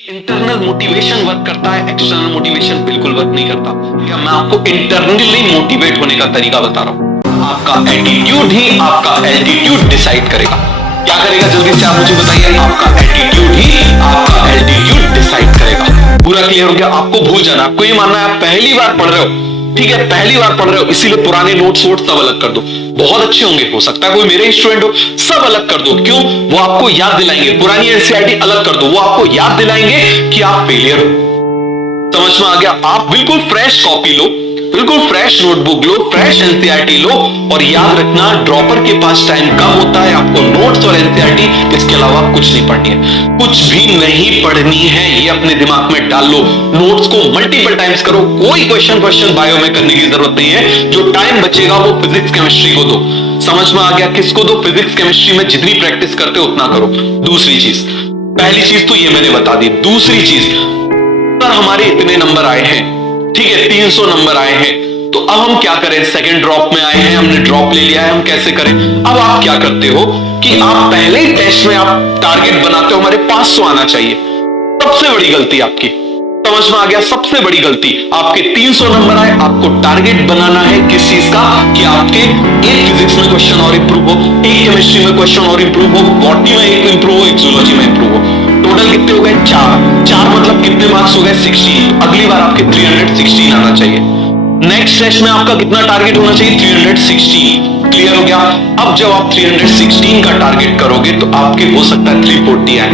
Internal motivation work करता है, external motivation बिल्कुल वर्क नहीं करता। क्या मैं आपको इंटरनली मोटिवेट होने का तरीका बता रहा हूं। आपका एटीट्यूड ही आपका एल्टीट्यूड डिसाइड करेगा। क्या करेगा जल्दी से आप मुझे बताइए। आपका एटीट्यूड ही आपका एल्टीट्यूड डिसाइड करेगा। पूरा क्लियर हो गया। आपको भूल जाना, आपको ये मानना है आप पहली बार पढ़ रहे हो, ठीक है, पहली बार पढ़ रहे हो, इसीलिए पुराने नोट्स वोट्स सब अलग कर दो। बहुत अच्छे होंगे, हो सकता है कोई मेरे स्टूडेंट हो, सब अलग कर दो। क्यों? वो आपको याद दिलाएंगे। पुरानी एनसीईआरटी अलग कर दो, वो आपको याद दिलाएंगे कि आप फेलियर हो। समझ में आ गया? आप बिल्कुल फ्रेश कॉपी लो, बिल्कुल फ्रेश नोटबुक लो, फ्रेश एनसीईआरटी लो। और याद रखना, ड्रॉपर के पास टाइम कम होता है। आपको नोट्स और एनसीईआरटी, इसके अलावा कुछ नहीं पढ़नी है, कुछ भी नहीं पढ़नी है। ये अपने दिमाग में डाल लो। नोट्स को मल्टीपल टाइम्स करो। कोई क्वेश्चन बायो में करने की जरूरत नहीं है। जो टाइम बचेगा वो फिजिक्स केमिस्ट्री को दो। समझ में आ गया? किसको दो? फिजिक्स केमिस्ट्री में जितनी प्रैक्टिस करते हो उतना करो। दूसरी चीज, पहली चीज तो ये मैंने बता दी। दूसरी चीज, सर हमारे इतने नंबर आए हैं, ठीक है, 300 नंबर आए हैं, तो अब हम क्या करें? सेकंड ड्रॉप में आए हैं, हमने ड्रॉप ले लिया है, हम कैसे करें? अब आप क्या करते हो कि आप पहले ही टेस्ट में आप टारगेट बनाते हो हमारे 500 आना चाहिए। सबसे बड़ी गलती आपकी। समझ में आ गया? सबसे बड़ी गलती आपके 300 नंबर आए, आपको टारगेट बनाना है किस चीज का? कि आपके एक फिजिक्स में क्वेश्चन और इंप्रूव हो, एक केमिस्ट्री में क्वेश्चन और इंप्रूव हो, बॉटनी में एक इंप्रूव हो, एक जूलॉजी में इंप्रूव हो। टोटल कितने हो गए? 4 मतलब कितने मार्क्स हो गए? 16। अगली बार आपके 316 आना चाहिए। नेक्स्ट टेस्ट में आपका कितना टारगेट होना चाहिए? 316। क्लियर हो गया? अब जब आप 316 का टारगेट करोगे तो आपके हो सकता है 340 आए।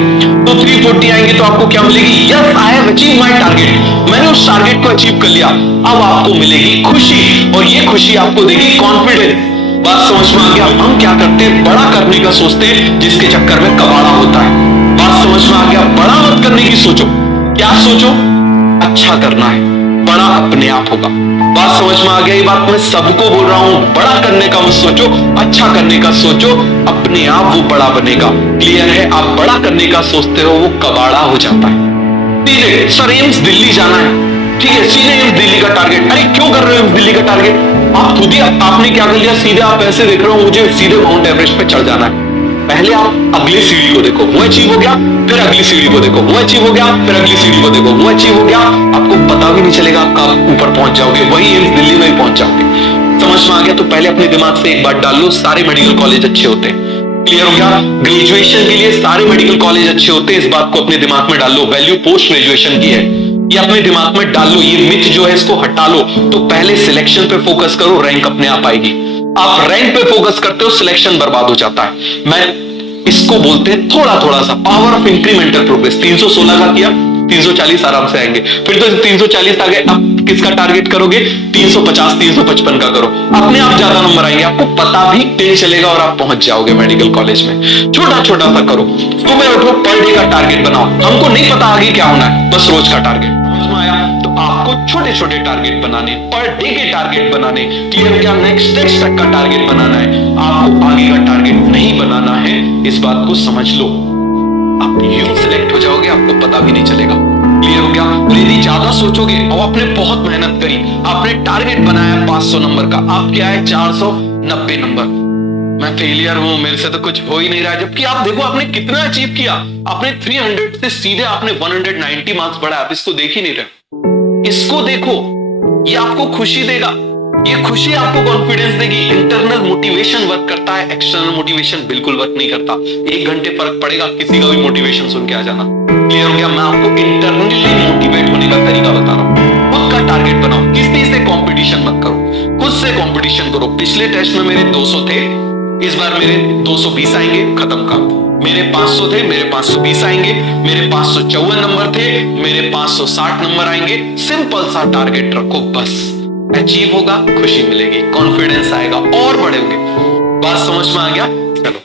तो 340 आएंगे तो आपको क्या मिलेगी? Yes, I have achieve my target. मैंने उस टारगेट को अचीव कर लिया। अब आपको मिलेगी खुशी, और ये खुशी आपको देगी कॉन्फिडेंस। बात समझ में आ गया? हम क्या करते हैं? बड़ा करने का सोचते हैं, जिसके चक्कर में कबाड़ा होता है। बात समझ में आ गया? बड़ा मत करने की सोचो। क्या सोचो? अच्छा करना है, बड़ा अपने आप होगा। बात समझ में आ गया? ये बात मैं सबको बोल रहा हूं। बड़ा करने का मत सोचो, अच्छा करने का सोचो, अपने आप वो बड़ा बनेगा। क्लियर है? आप बड़ा करने का सोचते हो, वो कबाड़ा हो जाता है। सीधे सर एम्स दिल्ली जाना है, ठीक है, सीधे एम्स दिल्ली का टारगेट। अरे क्यों कर रहे हो दिल्ली का टारगेट? आप खुद ही, आपने क्या कर लिया? सीधे आप ऐसे देख रहे हो, मुझे सीधे माउंट एवरेस्ट पे चढ़ जाना है। पहले आप अगली सीढ़ी को देखो, वो अचीव हो गया, फिर अगली सीढ़ी को देखो, वो अचीव हो गया, फिर अगली सीढ़ी को देखो, वो अचीव हो गया। आपको पता भी नहीं चलेगा आप कब ऊपर पहुंच जाओगे, वही एम्स दिल्ली में ही पहुंच जाओगे। समझ में आ गया? तो पहले अपने दिमाग से एक बात डाल लो, सारे मेडिकल कॉलेज अच्छे होते हैं। क्लियर हो गया? ग्रेजुएशन के लिए सारे मेडिकल कॉलेज अच्छे होते हैं, इस बात को अपने दिमाग में डाल लो। वैल्यू पोस्ट ग्रेजुएशन की है, ये अपने दिमाग में डाल लो। ये मिथ जो है इसको हटा लो। तो पहले सिलेक्शन पे फोकस करो, रैंक अपने आप आएगी। आप रैंक पे फोकस करते हो, सिलेक्शन बर्बाद हो जाता है। मैं इसको बोलते हैं थोड़ा थोड़ा सा पावर ऑफ इंक्रीमेंटल प्रोग्रेस। 316 का किया, 340 आराम से आएंगे। फिर तो 340 आ गए, अब किसका टारगेट करोगे? 350 355 का करो, अपने आप ज्यादा नंबर आएंगे। आपको पता भी नहीं चलेगा और आप पहुंच जाओगे मेडिकल कॉलेज में। छोटा छोटा सा करो, सुबह उठो, पर डे का टारगेट बनाओ। हमको नहीं पता आगे क्या होना है, बस रोज का टारगेट। समझ में आया? तो आपको छोटे छोटे टारगेट बनाने, पर डे के टारगेट बनाने। क्लियर हो गया? नेक्स्ट टेस्ट तक का टारगेट बनाना है, आपको आगे का टारगेट नहीं बनाना है। इस बात को समझ लो। आप यूं सिलेक्ट हो जाओगे, आपको पता भी नहीं चलेगा। क्लियर हो गया? यदि ज्यादा सोचोगे, और आपने बहुत मेहनत करी, आपने टारगेट बनाया 500 नंबर का, आप क्या है 490 नंबर, मैं फेलियर हूं, मेरे से तो कुछ हो ही नहीं रहा। जबकि आप देखो आपने कितना अचीव किया। आपने 300 से सीधे आपने 190 मार्क्स बढ़ाया। आप इसको देख ही नहीं रहे, इसको देखो, ये आपको खुशी देगा। ये खुशी आपको कॉन्फिडेंस देगी। इंटरनल मोटिवेशन वर्क करता है, एक्सटर्नल मोटिवेशन बिल्कुल वर्क नहीं करता। 1 घंटे फर्क पड़ेगा, किसी का भी मोटिवेशन सुन के आ जाना। क्लियर हो गया? मैं आपको इंटरनली मोटिवेट होने का तरीका बता रहा हूं। खुद का टारगेट बनाओ, किसी से कंपटीशन मत करो, खुद से कंपटीशन करो। पिछले टेस्ट में मेरे 200 थे, इस बार मेरे 220 आएंगे, खत्म काम। मेरे 500 थे, मेरे 520 आएंगे। मेरे 554 नंबर थे, मेरे 560 नंबर आएंगे। सिंपल सा टारगेट रखो, बस अचीव होगा, खुशी मिलेगी, कॉन्फिडेंस आएगा और बढ़ेंगे। बात समझ में आ गया? चलो।